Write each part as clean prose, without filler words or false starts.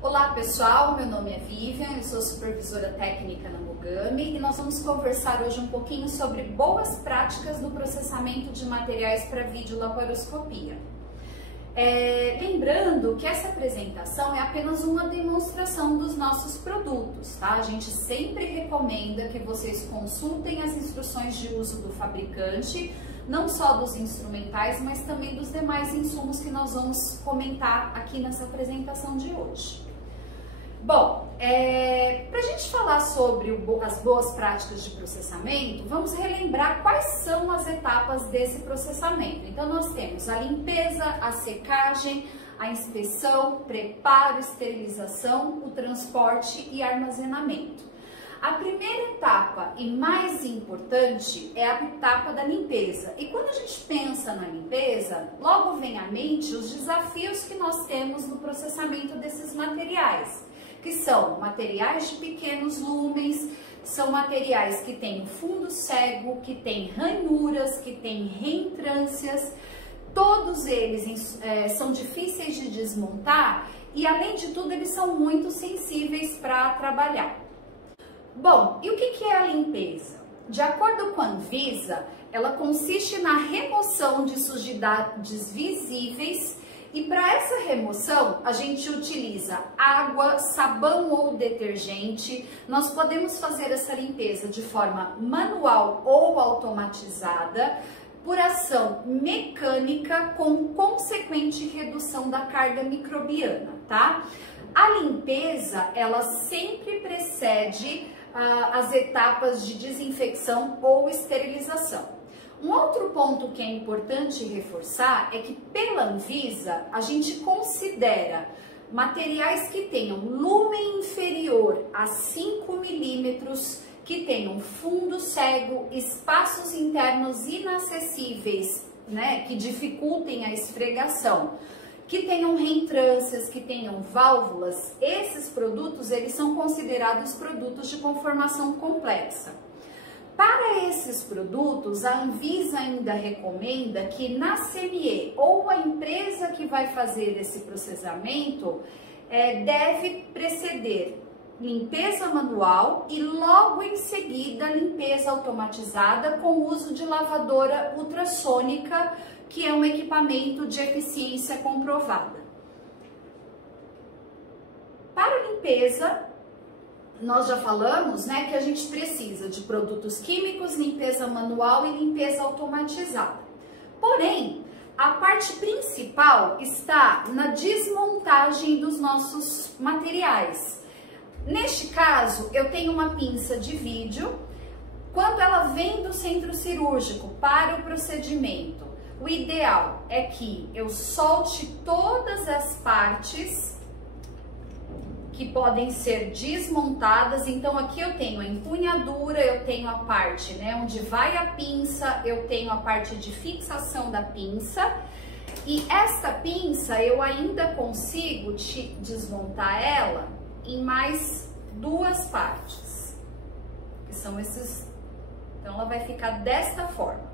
Olá pessoal, meu nome é Vivian, eu sou supervisora técnica na Mogami e nós vamos conversar hoje um pouquinho sobre boas práticas no processamento de materiais para videolaparoscopia. Lembrando que essa apresentação é apenas uma demonstração dos nossos produtos, tá? A gente sempre recomenda que vocês consultem as instruções de uso do fabricante, não só dos instrumentais, mas também dos demais insumos que nós vamos comentar aqui nessa apresentação de hoje. Bom, para a gente falar sobre as boas práticas de processamento, vamos relembrar quais são as etapas desse processamento. Então, nós temos a limpeza, a secagem, a inspeção, preparo, esterilização, o transporte e armazenamento. A primeira etapa e mais importante é a etapa da limpeza. E quando a gente pensa na limpeza, logo vem à mente os desafios que nós temos no processamento desses materiais, que são materiais de pequenos lúmens, são materiais que têm fundo cego, que têm ranhuras, que têm reentrâncias. Todos eles são difíceis de desmontar e, além de tudo, eles são muito sensíveis para trabalhar. Bom, e o que é a limpeza? De acordo com a Anvisa, ela consiste na remoção de sujidades visíveis e para essa remoção a gente utiliza água, sabão ou detergente. Nós podemos fazer essa limpeza de forma manual ou automatizada, por ação mecânica com consequente redução da carga microbiana, tá? A limpeza, ela sempre precede as etapas de desinfecção ou esterilização. Um outro ponto que é importante reforçar é que pela Anvisa a gente considera materiais que tenham lúmen inferior a 5 milímetros, que tenham fundo cego, espaços internos inacessíveis, né, que dificultem a esfregação, que tenham reentrâncias, que tenham válvulas. Esses produtos, eles são considerados produtos de conformação complexa. Para esses produtos, a Anvisa ainda recomenda que na CME ou a empresa que vai fazer esse processamento deve preceder limpeza manual e logo em seguida limpeza automatizada com o uso de lavadora ultrassônica, que é um equipamento de eficiência comprovada. Para limpeza, nós já falamos, né, que a gente precisa de produtos químicos, limpeza manual e limpeza automatizada. Porém, a parte principal está na desmontagem dos nossos materiais. Neste caso, eu tenho uma pinça de vídeo. Quando ela vem do centro cirúrgico para o procedimento, o ideal é que eu solte todas as partes que podem ser desmontadas. Então aqui eu tenho a empunhadura, eu tenho a parte, né, onde vai a pinça, eu tenho a parte de fixação da pinça, e esta pinça eu ainda consigo desmontar ela em mais duas partes, que são esses. Então ela vai ficar desta forma.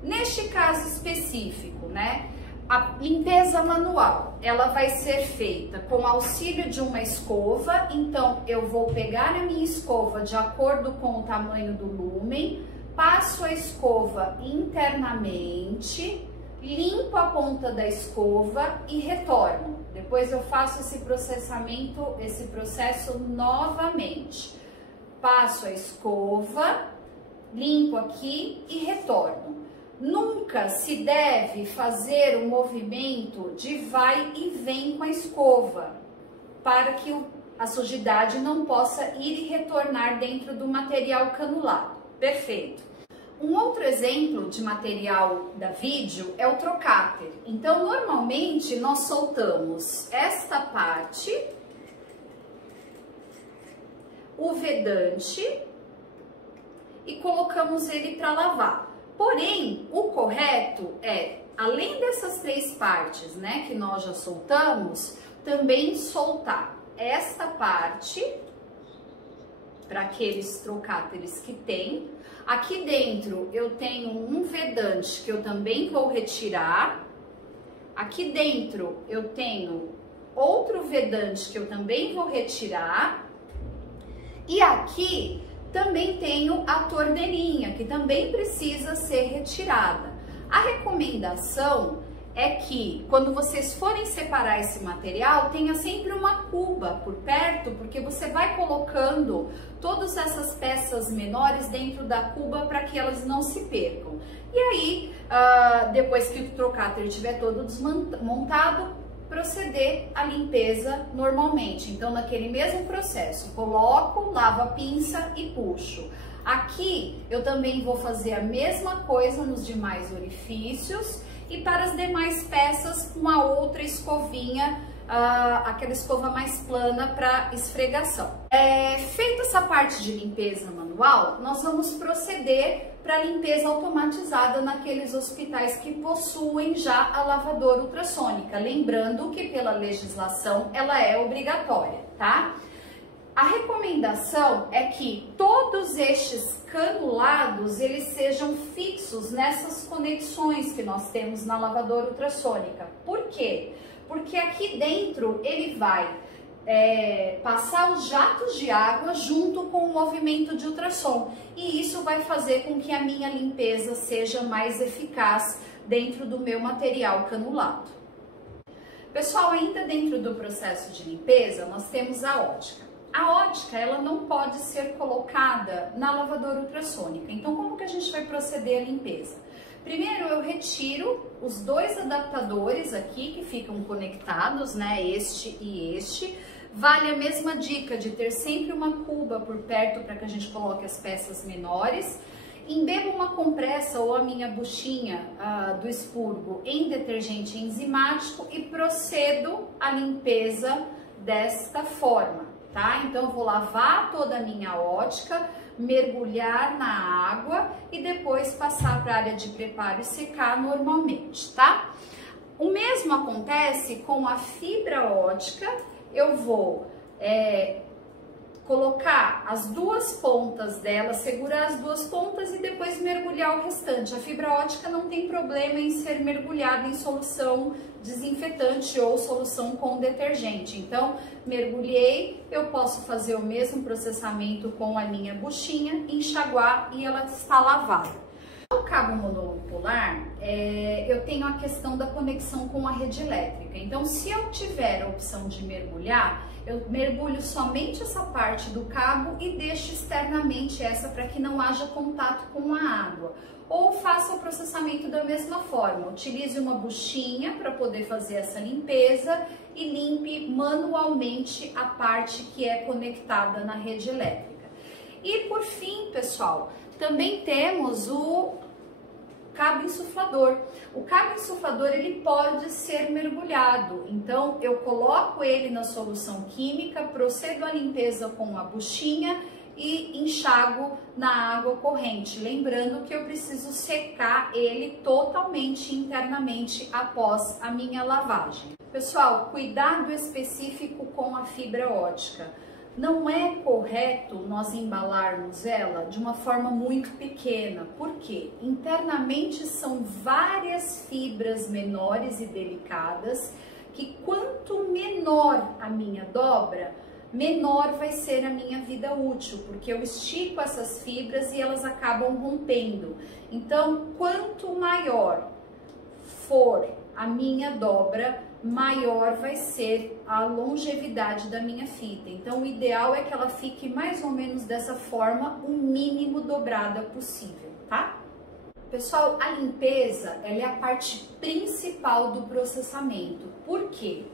Neste caso específico, né, a limpeza manual, ela vai ser feita com auxílio de uma escova. Então, eu vou pegar a minha escova de acordo com o tamanho do lúmen, passo a escova internamente, limpo a ponta da escova e retorno. Depois eu faço esse processo novamente. Passo a escova, limpo aqui e retorno. Nunca se deve fazer um movimento de vai e vem com a escova, para que a sujidade não possa ir e retornar dentro do material canulado. Perfeito. Um outro exemplo de material da vídeo é o trocáter. Então, normalmente, nós soltamos esta parte, o vedante, e colocamos ele para lavar. Porém, o correto é, além dessas três partes, né, que nós já soltamos, também soltar esta parte, para aqueles trocáteres que tem. Aqui dentro eu tenho um vedante que eu também vou retirar. Aqui dentro eu tenho outro vedante que eu também vou retirar. E aqui também tenho a torneirinha, que também precisa ser retirada. A recomendação é que quando vocês forem separar esse material, tenha sempre uma cuba por perto, porque você vai colocando todas essas peças menores dentro da cuba para que elas não se percam. E aí, depois que o trocáter estiver todo desmontado, proceder à limpeza normalmente. Então, naquele mesmo processo, coloco, lavo a pinça e puxo. Aqui, eu também vou fazer a mesma coisa nos demais orifícios e para as demais peças com a outra escovinha, aquela escova mais plana para esfregação. Feita essa parte de limpeza manual, nós vamos proceder para a limpeza automatizada naqueles hospitais que possuem já a lavadora ultrassônica. Lembrando que pela legislação ela é obrigatória, tá? A recomendação é que todos estes canulados eles sejam fixos nessas conexões que nós temos na lavadora ultrassônica. Por quê? Porque aqui dentro ele vai passar os jatos de água junto com o movimento de ultrassom, e isso vai fazer com que a minha limpeza seja mais eficaz dentro do meu material canulado. Pessoal, ainda dentro do processo de limpeza, nós temos a ótica. A ótica, ela não pode ser colocada na lavadora ultrassônica. Então, como que a gente vai proceder à limpeza? Primeiro, eu retiro os dois adaptadores aqui que ficam conectados, né? Este e este. Vale a mesma dica de ter sempre uma cuba por perto para que a gente coloque as peças menores. Embebo uma compressa ou a minha buchinha do expurgo em detergente enzimático e procedo à limpeza desta forma, tá? Então, eu vou lavar toda a minha ótica, mergulhar na água e depois passar para a área de preparo e secar normalmente, tá? O mesmo acontece com a fibra ótica. Eu vou colocar as duas pontas dela, segurar as duas pontas e depois mergulhar o restante. A fibra ótica não tem problema em ser mergulhada em solução desinfetante ou solução com detergente. Então, mergulhei, eu posso fazer o mesmo processamento com a minha buchinha, enxaguar e ela está lavada. No cabo monolungo polar, eu tenho a questão da conexão com a rede elétrica. Então, se eu tiver a opção de mergulhar, eu mergulho somente essa parte do cabo e deixo externamente essa para que não haja contato com a água. Ou faça o processamento da mesma forma, utilize uma buchinha para poder fazer essa limpeza e limpe manualmente a parte que é conectada na rede elétrica. E por fim, pessoal, também temos o cabo insuflador. O cabo insuflador ele pode ser mergulhado, então eu coloco ele na solução química, procedo a limpeza com a buchinha e enxago na água corrente, lembrando que eu preciso secar ele totalmente internamente após a minha lavagem. Pessoal, cuidado específico com a fibra ótica. Não é correto nós embalarmos ela de uma forma muito pequena, porque internamente são várias fibras menores e delicadas que quanto menor a minha dobra, menor vai ser a minha vida útil, porque eu estico essas fibras e elas acabam rompendo. Então, quanto maior for a minha dobra, maior vai ser a longevidade da minha fita. Então, o ideal é que ela fique mais ou menos dessa forma, o mínimo dobrada possível, tá? Pessoal, a limpeza, ela é a parte principal do processamento. Por quê?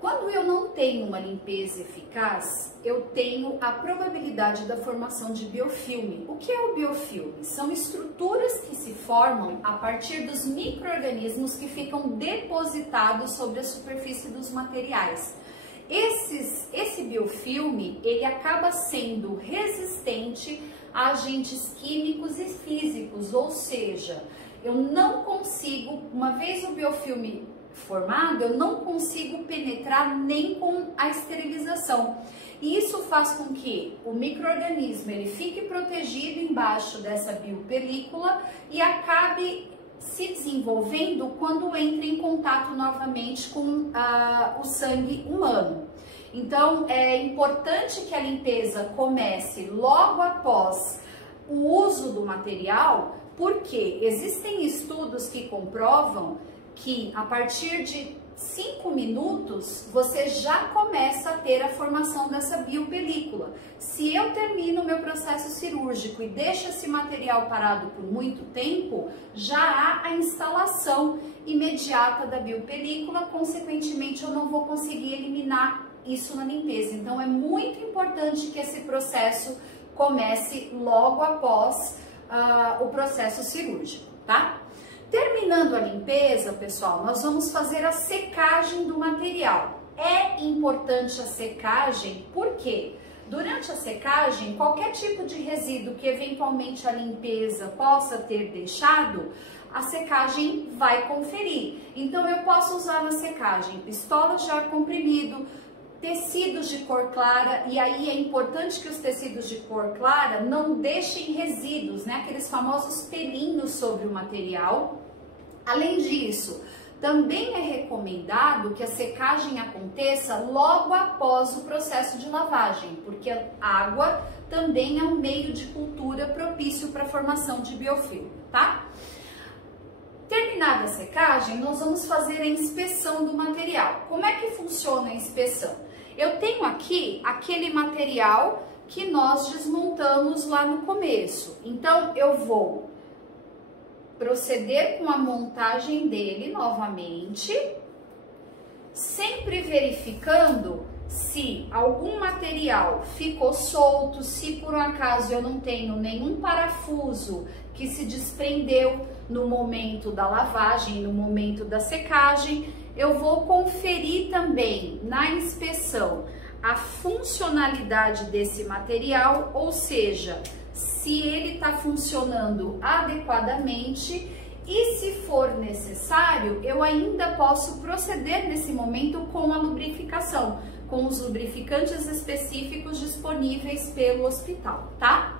Quando eu não tenho uma limpeza eficaz, eu tenho a probabilidade da formação de biofilme. O que é o biofilme? São estruturas que se formam a partir dos micro-organismos que ficam depositados sobre a superfície dos materiais. Esse biofilme, ele acaba sendo resistente a agentes químicos e físicos, ou seja, eu não consigo, uma vez o biofilme formado, eu não consigo penetrar nem com a esterilização. E isso faz com que o micro-organismo ele fique protegido embaixo dessa biopelícula e acabe se desenvolvendo quando entra em contato novamente com o sangue humano. Então, é importante que a limpeza comece logo após o uso do material, porque existem estudos que comprovam que a partir de 5 minutos você já começa a ter a formação dessa biopelícula. Se eu termino o meu processo cirúrgico e deixo esse material parado por muito tempo, já há a instalação imediata da biopelícula, consequentemente eu não vou conseguir eliminar isso na limpeza. Então é muito importante que esse processo comece logo após o processo cirúrgico, tá? Terminando a limpeza, pessoal, nós vamos fazer a secagem do material. É importante a secagem porque durante a secagem, qualquer tipo de resíduo que eventualmente a limpeza possa ter deixado, a secagem vai conferir. Então eu posso usar na secagem pistolas de ar comprimido, tecidos de cor clara, e aí é importante que os tecidos de cor clara não deixem resíduos, né? Aqueles famosos pelinhos sobre o material. Além disso, também é recomendado que a secagem aconteça logo após o processo de lavagem, porque a água também é um meio de cultura propício para a formação de biofilme, tá? Terminada a secagem, nós vamos fazer a inspeção do material. Como é que funciona a inspeção? Eu tenho aqui aquele material que nós desmontamos lá no começo. Então, eu vou proceder com a montagem dele novamente, sempre verificando se algum material ficou solto, se por um acaso eu não tenho nenhum parafuso que se desprendeu no momento da lavagem, no momento da secagem. Eu vou conferir também na inspeção a funcionalidade desse material, ou seja, se ele está funcionando adequadamente, e se for necessário, eu ainda posso proceder nesse momento com a lubrificação, com os lubrificantes específicos disponíveis pelo hospital, tá?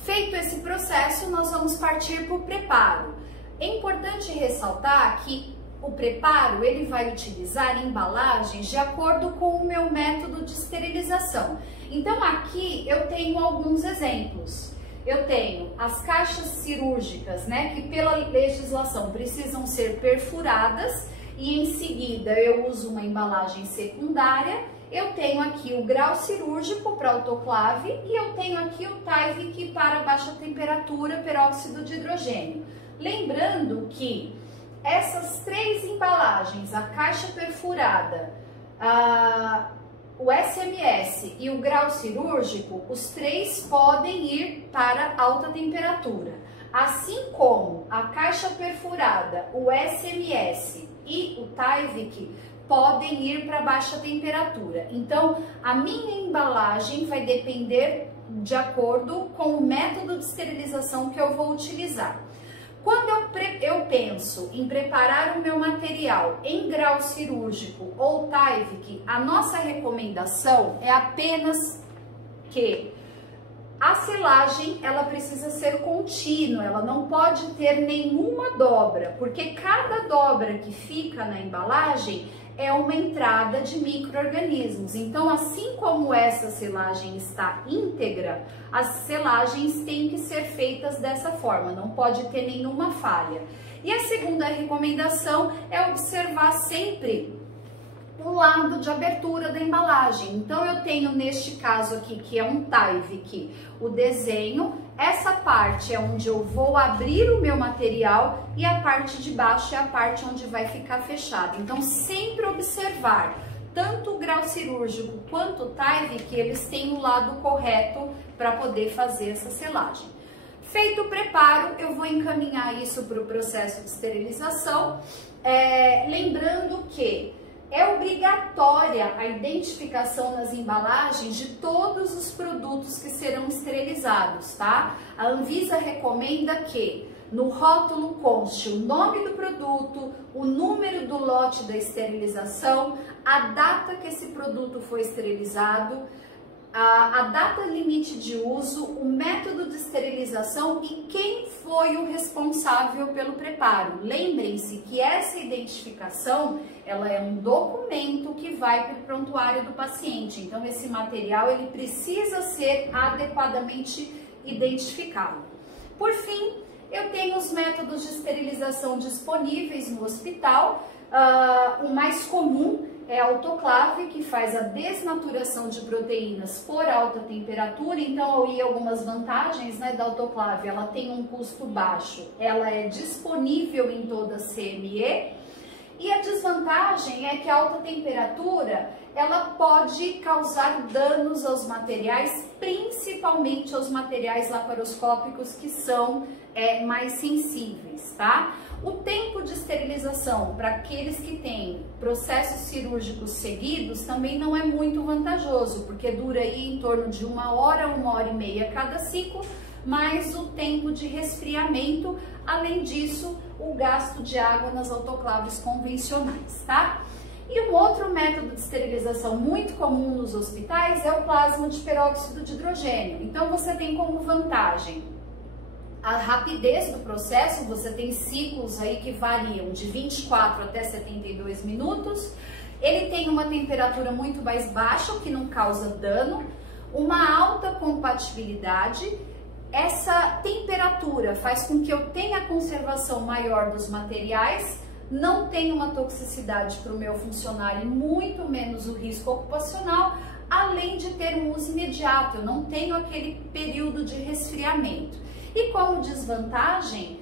Feito esse processo, nós vamos partir para o preparo. É importante ressaltar que o preparo, ele vai utilizar embalagens de acordo com o meu método de esterilização. Então aqui eu tenho alguns exemplos. Eu tenho as caixas cirúrgicas, né, que pela legislação precisam ser perfuradas, e em seguida eu uso uma embalagem secundária. Eu tenho aqui o grau cirúrgico para autoclave e eu tenho aqui o Tyvek para baixa temperatura, peróxido de hidrogênio. Lembrando que essas três embalagens, a caixa perfurada, o SMS e o grau cirúrgico, os três podem ir para alta temperatura. Assim como a caixa perfurada, o SMS e o Tyvek podem ir para baixa temperatura. Então, a minha embalagem vai depender de acordo com o método de esterilização que eu vou utilizar. Quando eu penso em preparar o meu material em grau cirúrgico ou Tyvek, a nossa recomendação é apenas que a selagem ela precisa ser contínua, ela não pode ter nenhuma dobra, porque cada dobra que fica na embalagem é uma entrada de micro-organismos. Então, assim como essa selagem está íntegra, as selagens têm que ser feitas dessa forma, não pode ter nenhuma falha. E a segunda recomendação é observar sempre o lado de abertura da embalagem. Então, eu tenho neste caso aqui, que é um Tyvek, o desenho. Essa parte é onde eu vou abrir o meu material e a parte de baixo é a parte onde vai ficar fechado. Então, sempre observar tanto o grau cirúrgico quanto o Tyvek, eles têm o lado correto para poder fazer essa selagem. Feito o preparo, eu vou encaminhar isso para o processo de esterilização, lembrando que é obrigatória a identificação nas embalagens de todos os produtos que serão esterilizados, tá? A Anvisa recomenda que no rótulo conste o nome do produto, o número do lote da esterilização, a data que esse produto foi esterilizado, a data limite de uso, o método de esterilização e quem foi o responsável pelo preparo. Lembrem-se que essa identificação, ela é um documento que vai para o prontuário do paciente. Então, esse material, ele precisa ser adequadamente identificado. Por fim, eu tenho os métodos de esterilização disponíveis no hospital. O mais comum é a autoclave, que faz a desnaturação de proteínas por alta temperatura. Então, aí algumas vantagens, né, da autoclave: ela tem um custo baixo, ela é disponível em toda a CME. E a desvantagem é que a alta temperatura, ela pode causar danos aos materiais, principalmente aos materiais laparoscópicos que são mais sensíveis, tá? O tempo de esterilização para aqueles que têm processos cirúrgicos seguidos também não é muito vantajoso, porque dura aí em torno de 1 hora, 1h30 cada ciclo, mais o tempo de resfriamento, além disso, o gasto de água nas autoclaves convencionais, tá? E um outro método de esterilização muito comum nos hospitais é o plasma de peróxido de hidrogênio. Então, você tem como vantagem a rapidez do processo. Você tem ciclos aí que variam de 24 até 72 minutos. Ele tem uma temperatura muito mais baixa, o que não causa dano, uma alta compatibilidade. Essa temperatura faz com que eu tenha a conservação maior dos materiais, não tenha uma toxicidade para o meu funcionário e muito menos o risco ocupacional, além de ter um uso imediato, eu não tenho aquele período de resfriamento. E como desvantagem,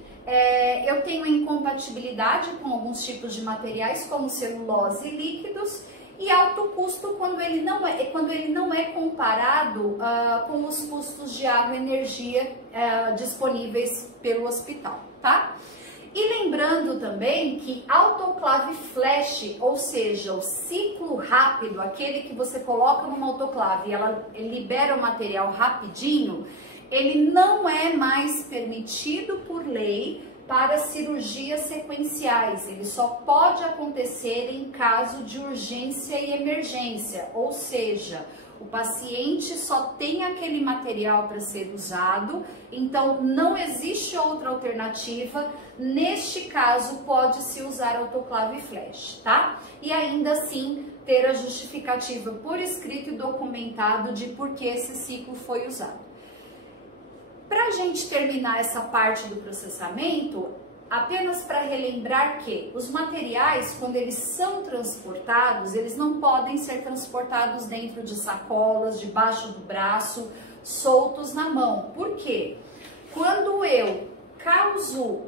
eu tenho incompatibilidade com alguns tipos de materiais, como celulose e líquidos, e alto custo quando ele não é comparado com os custos de água e energia disponíveis pelo hospital, tá? E lembrando também que autoclave flash, ou seja, o ciclo rápido, aquele que você coloca numa autoclave e ela libera o material rapidinho, ele não é mais permitido por lei para cirurgias sequenciais. Ele só pode acontecer em caso de urgência e emergência, ou seja, o paciente só tem aquele material para ser usado, então não existe outra alternativa. Neste caso, pode-se usar autoclave flash, tá? E ainda assim ter a justificativa por escrito e documentado de por que esse ciclo foi usado. Para a gente terminar essa parte do processamento, apenas para relembrar que os materiais, quando eles são transportados, eles não podem ser transportados dentro de sacolas, debaixo do braço, soltos na mão. Por quê? Quando eu causo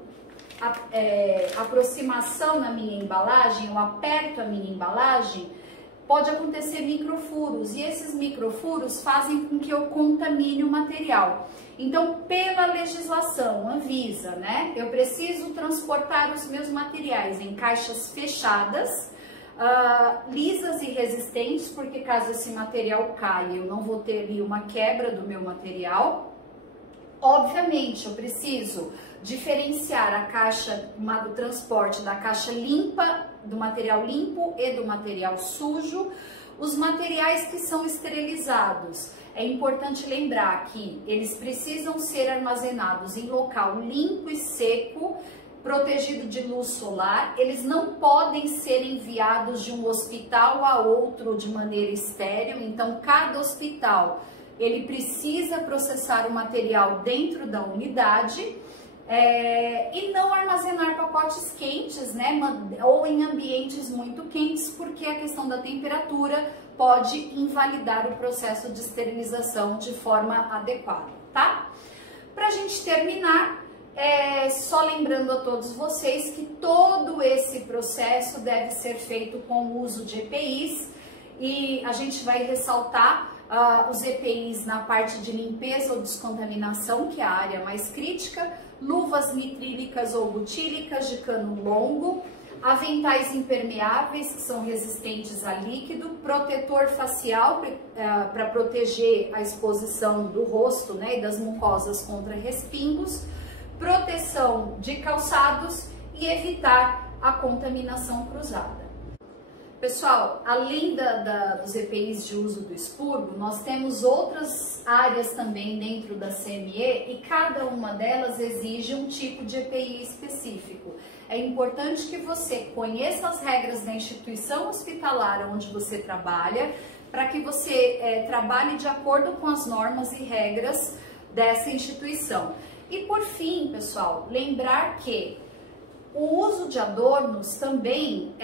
aproximação na minha embalagem, eu aperto a minha embalagem, pode acontecer microfuros, e esses microfuros fazem com que eu contamine o material. Então, pela legislação Anvisa, né, eu preciso transportar os meus materiais em caixas fechadas, lisas e resistentes, porque caso esse material caia, eu não vou ter ali uma quebra do meu material. Obviamente, eu preciso diferenciar a caixa do transporte da caixa limpa, do material limpo e do material sujo. Os materiais que são esterilizados, é importante lembrar que eles precisam ser armazenados em local limpo e seco, protegido de luz solar. Eles não podem ser enviados de um hospital a outro de maneira estéril. Então, cada hospital ele precisa processar o material dentro da unidade. E não armazenar pacotes quentes, né, ou em ambientes muito quentes, porque a questão da temperatura pode invalidar o processo de esterilização de forma adequada, tá? Pra gente terminar, só lembrando a todos vocês que todo esse processo deve ser feito com o uso de EPIs, e a gente vai ressaltar os EPIs na parte de limpeza ou descontaminação, que é a área mais crítica, luvas nitrílicas ou butílicas de cano longo, aventais impermeáveis que são resistentes a líquido, protetor facial para proteger a exposição do rosto, né, e das mucosas contra respingos, proteção de calçados e evitar a contaminação cruzada. Pessoal, além dos EPIs de uso do expurgo, nós temos outras áreas também dentro da CME e cada uma delas exige um tipo de EPI específico. É importante que você conheça as regras da instituição hospitalar onde você trabalha, para que você trabalhe de acordo com as normas e regras dessa instituição. E por fim, pessoal, lembrar que o uso de adornos também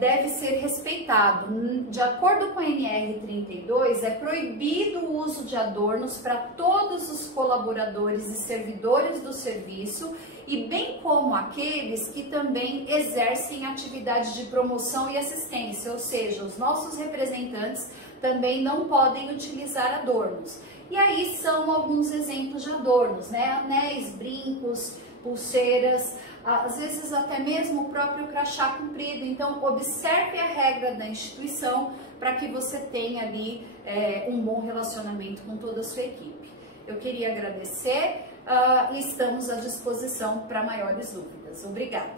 deve ser respeitado. De acordo com a NR32, é proibido o uso de adornos para todos os colaboradores e servidores do serviço, e bem como aqueles que também exercem atividade de promoção e assistência, ou seja, os nossos representantes também não podem utilizar adornos. E aí são alguns exemplos de adornos, né? Anéis, brincos, pulseiras, às vezes até mesmo o próprio crachá comprido. Então, observe a regra da instituição para que você tenha ali um bom relacionamento com toda a sua equipe. Eu queria agradecer e estamos à disposição para maiores dúvidas. Obrigada!